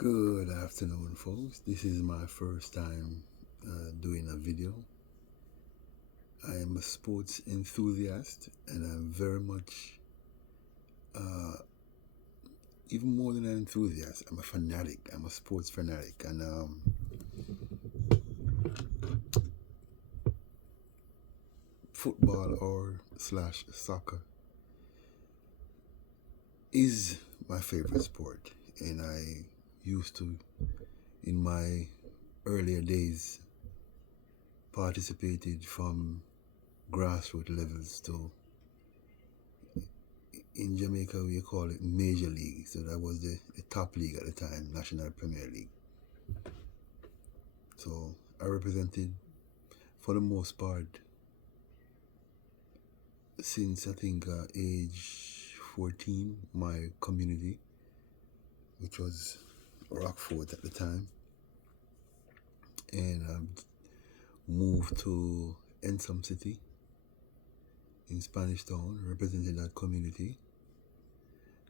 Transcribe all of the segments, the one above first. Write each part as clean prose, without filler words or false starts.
Good afternoon, folks. This is my first time doing a video. I am a sports enthusiast and I'm very much, even more than an enthusiast, I'm a fanatic. I'm a sports fanatic. And football or slash soccer is my favorite sport. And I used to, in my earlier days, participated from grassroots levels to, in Jamaica we call it Major League. So that was the top league at the time, National Premier League. So I represented, for the most part, since I think age 14, my community, which was Rockford at the time, and moved to Ensom City in Spanish Town, representing that community.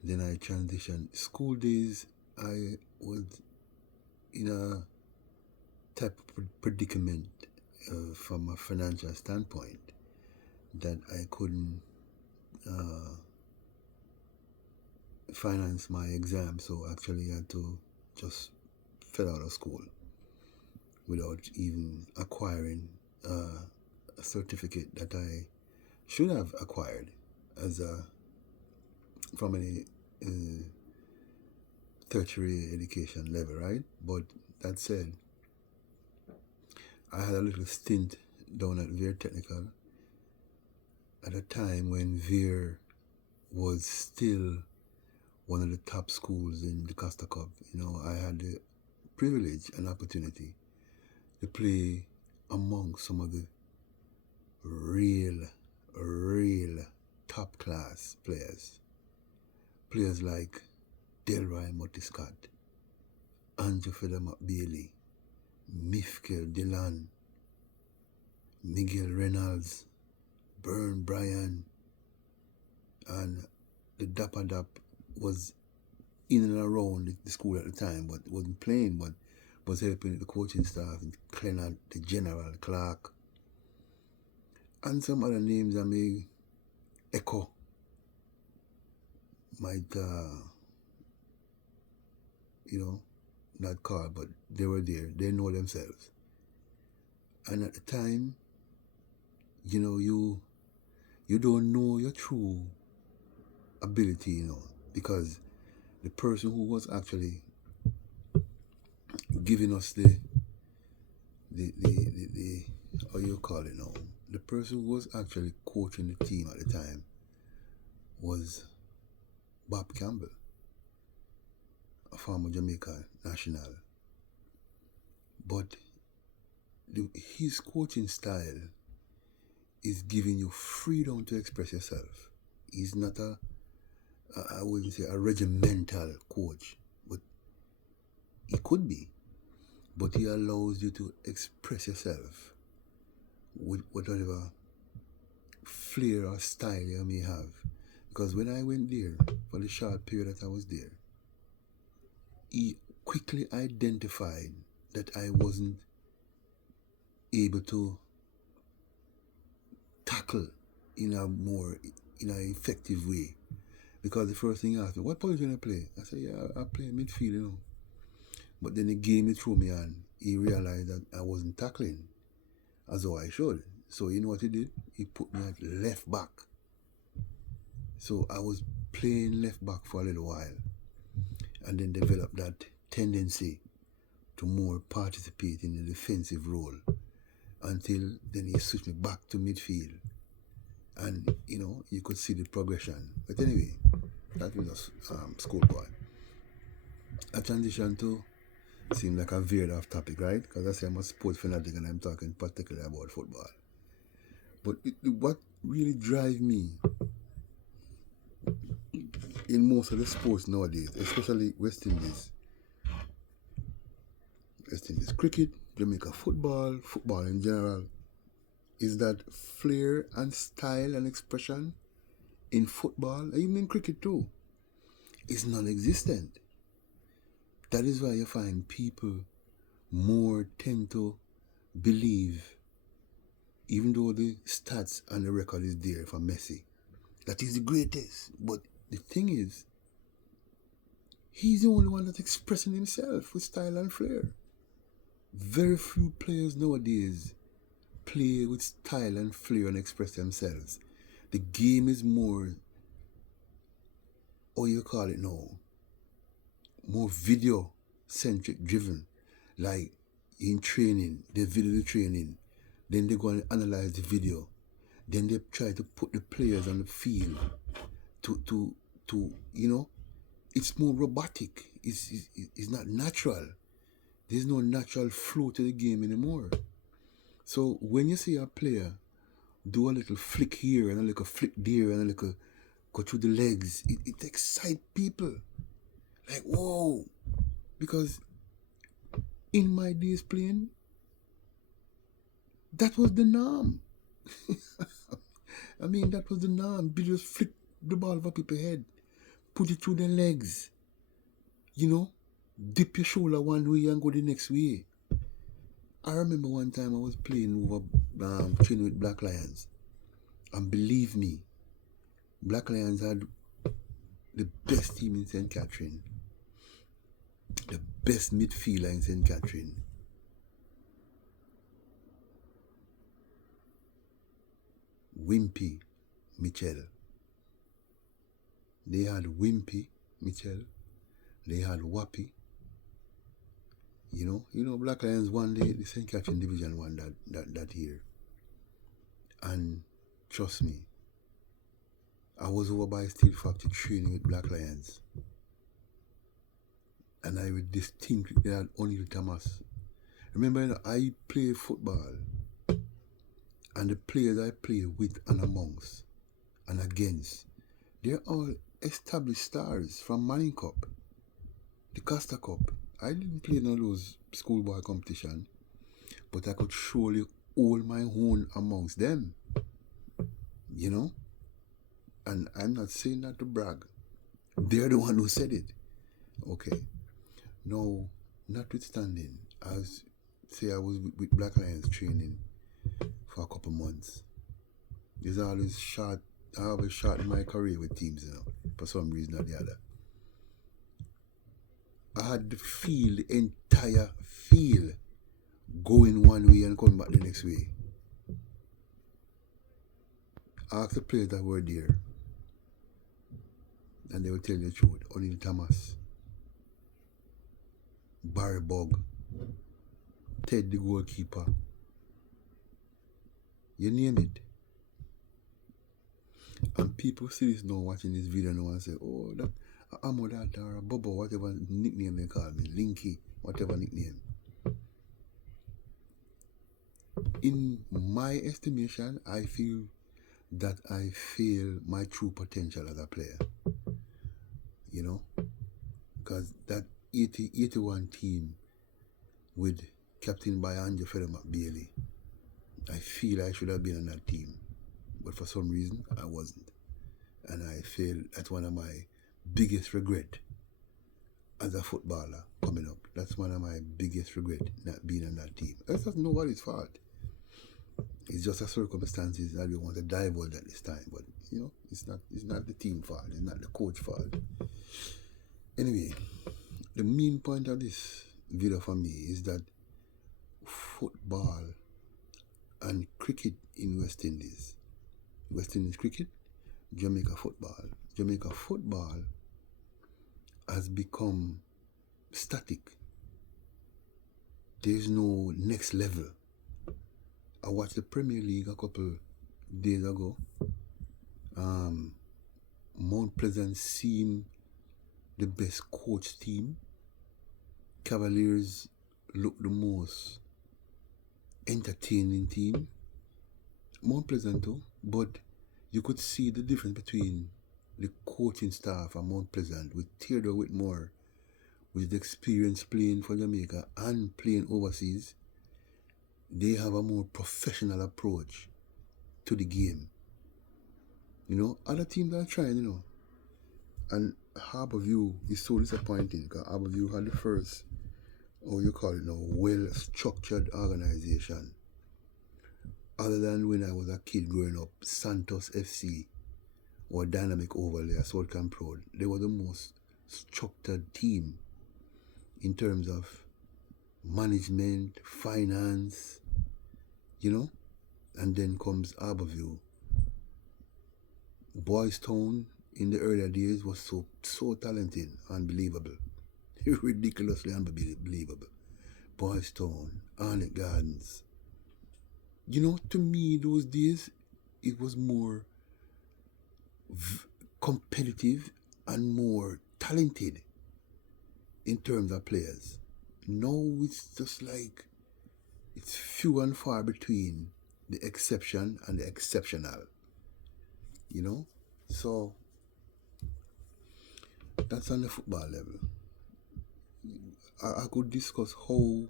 Then I transitioned. School days, I was in a type of predicament from a financial standpoint that I couldn't finance my exam, so actually I had to just fell out of school without even acquiring a certificate that I should have acquired as a from a tertiary education level, right? But that said, I had a little stint down at Veer Technical at a time when Veer was still one of the top schools in the Costa Cup. You know, I had the privilege and opportunity to play among some of the real top class players. Players like Delroy Mottiscott, Andrew Feder McBailey, Mifkel Dillon, Miguel Reynolds, Bern Bryan, and the Dapper Dap was in and around the school at the time, but wasn't playing, but was helping the coaching staff, Clenard, the General, Clark, and some other names I may echo, might, not call, but they were there. They know themselves. And at the time, you don't know your true ability, because the person who was actually giving us the how you call it now, the person who was actually coaching the team at the time was Bob Campbell, a former Jamaica national. But his coaching style is giving you freedom to express yourself. He's not I wouldn't say a regimental coach, but he could be. But he allows you to express yourself with whatever flair or style you may have. Because when I went there, for the short period that I was there, he quickly identified that I wasn't able to tackle in an effective way. Because the first thing he asked me, what position I play? I said, yeah, I play midfield, But then the game he threw me on, he realized that I wasn't tackling as though I should. So you know what he did? He put me at left back. So I was playing left back for a little while and then developed that tendency to more participate in the defensive role until then he switched me back to midfield. And, you could see the progression. But anyway, that was a schoolboy. I transitioned to seem like a veered off topic, right? Because I say I'm a sports fanatic and I'm talking particularly about football. But what really drives me in most of the sports nowadays, especially West Indies cricket, Jamaica football in general, is that flair and style and expression in football, even in cricket too, is non-existent. That is why you find people more tend to believe, even though the stats and the record is there for Messi, that he's the greatest. But the thing is, he's the only one that's expressing himself with style and flair. Very few players nowadays play with style and flair and express themselves. The game is more, how you call it now, more video centric driven. Like in training, they video the training, then they go and analyze the video, then they try to put the players on the field to you know, it's more robotic. It's not natural. There's no natural flow to the game anymore. So when you see a player do a little flick here and a little flick there and a little go through the legs, it excites people. Like, whoa. Because in my days playing, that was the norm. I mean, that was the norm. You just flick the ball over people's head, put it through their legs, you know, dip your shoulder one way and go the next way. I remember one time I was playing over, training with Black Lions. And believe me, Black Lions had the best team in St. Catherine. The best midfielder in St. Catherine. Wimpy Mitchell. They had Wimpy Mitchell. They had Wappy. You know, Black Lions won the St. Catherine Division 1 that year. And trust me, I was over by Steel Factory training with Black Lions. And I would distinctly had O'Neil Thomas. Remember, you know, I play football. And the players I play with and amongst and against, they're all established stars from Manning Cup, the Costa Cup. I didn't play none of those schoolboy competition, but I could surely hold my own amongst them, you know? And I'm not saying that to brag. They're the one who said it. Okay. Now, notwithstanding, I was with Black Lions training for a couple months. There's always shot in my career with teams, you know, for some reason or the other. I had the entire field going one way and coming back the next way. I asked the players that were there, and they will tell you the truth. O'Neil Thomas, Barry Bug, Ted the goalkeeper, you name it. And people see this now, watching this video now, and say, oh, that Amo that or Bobo, whatever nickname they call me, Linky, whatever nickname. In my estimation, I feel that I fail my true potential as a player. You know? Because that 81 team with captained by Andrew Feather McBailey, I feel I should have been on that team. But for some reason, I wasn't. And I feel that's one of my biggest regret as a footballer coming up. That's one of my biggest regret, not being on that team. That's not nobody's fault. It's just a circumstances I don't want to divulge at this time. But, you know, it's not the team fault. It's not the coach fault. Anyway, the main point of this video for me is that football and cricket in West Indies cricket, Jamaica football has become static. There's no next level. I watched the Premier League a couple days ago. Mount Pleasant seemed the best coach team. Cavaliers looked the most entertaining team. Mount Pleasant too, but you could see the difference between the coaching staff at Mount Pleasant with Theodore Whitmore, with the experience playing for Jamaica and playing overseas. They have a more professional approach to the game. You know, other teams are trying, you know. And Harborview is so disappointing because Harborview had the first, well-structured organization. Other than when I was a kid growing up, Santos FC or Dynamic Overlay at South Camp Road, they were the most structured team in terms of management, finance, and then comes Harborview. Boys Town in the earlier days was so talented, unbelievable, ridiculously unbelievable. Boys Town, Arnett Gardens. To me, those days, it was more competitive and more talented in terms of players. Now it's just like it's few and far between the exception and the exceptional. So that's on the football level. I could discuss how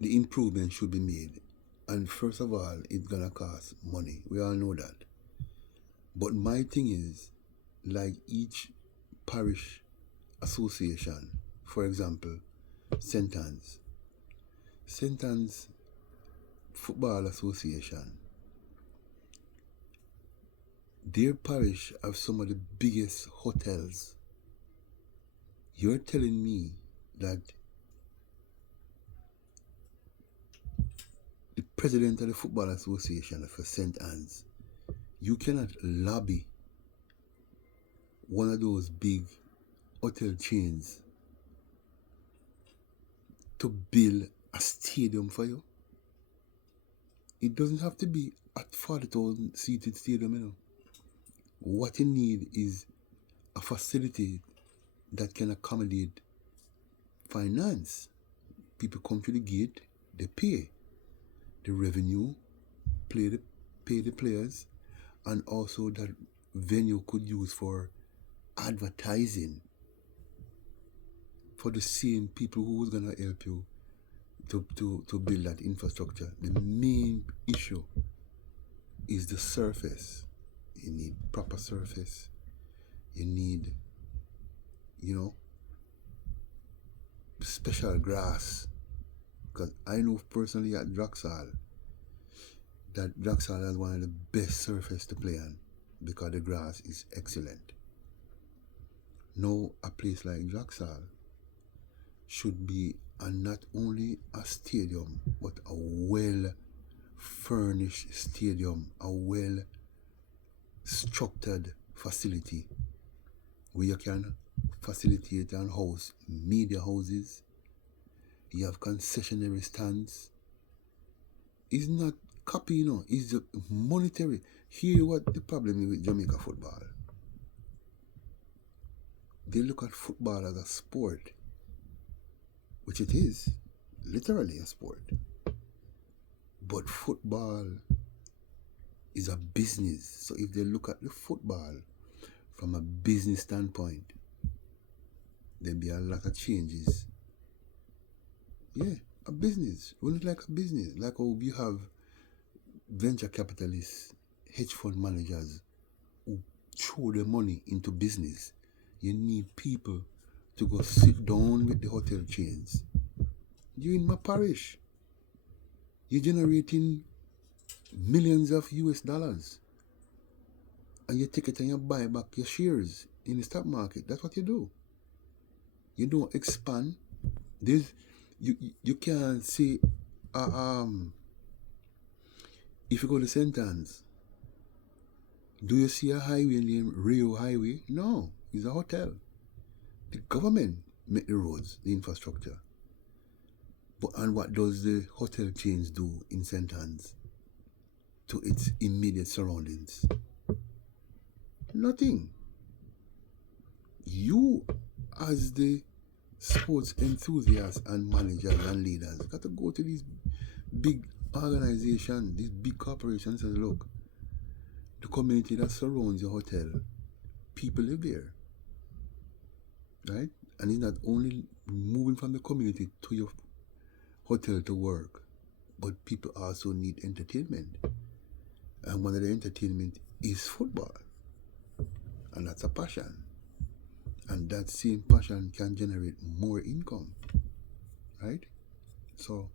the improvement should be made. And first of all, it's gonna cost money. We all know that. But my thing is, like each parish association, for example, St. Anne's Football Association, their parish have some of the biggest hotels. You're telling me that the president of the Football Association for St. Anne's, you cannot lobby one of those big hotel chains to build a stadium for you? It doesn't have to be a 40,000 seated stadium, What you need is a facility that can accommodate finance. People come to the gate, they pay. The revenue, pay the players, and also that venue could use for advertising for the same people who's gonna help you to build that infrastructure. The main issue is the surface. You need proper surface. You need, special grass. Because I know personally at Draxal that Draxal has one of the best surface to play on because the grass is excellent. Now, a place like Draxal should be not only a stadium, but a well-furnished stadium, a well-structured facility where you can facilitate and house media houses. You have concessionary stands. It's not copy, it's just monetary. Here what the problem is with Jamaica football. They look at football as a sport, which it is, literally a sport. But football is a business. So if they look at the football from a business standpoint, there'll be a lot of changes. Yeah, a business. Run it like a business. Like how you have venture capitalists, hedge fund managers who throw their money into business. You need people to go sit down with the hotel chains. You're in my parish. You're generating millions of US dollars. And you take it and you buy back your shares in the stock market. That's what you do. You don't expand. You can't say, if you go to St. Anne's, do you see a highway named Rio Highway? No, it's a hotel. The government make the roads, the infrastructure. And what does the hotel chains do in St. Anne's to its immediate surroundings? Nothing. You, as the sports enthusiasts and managers and leaders, got to go to these big organizations, these big corporations and say, look, the community that surrounds your hotel, people live there. Right? And it's not only moving from the community to your hotel to work, but people also need entertainment. And one of the entertainment is football. And that's a passion. And that same passion can generate more income, right? So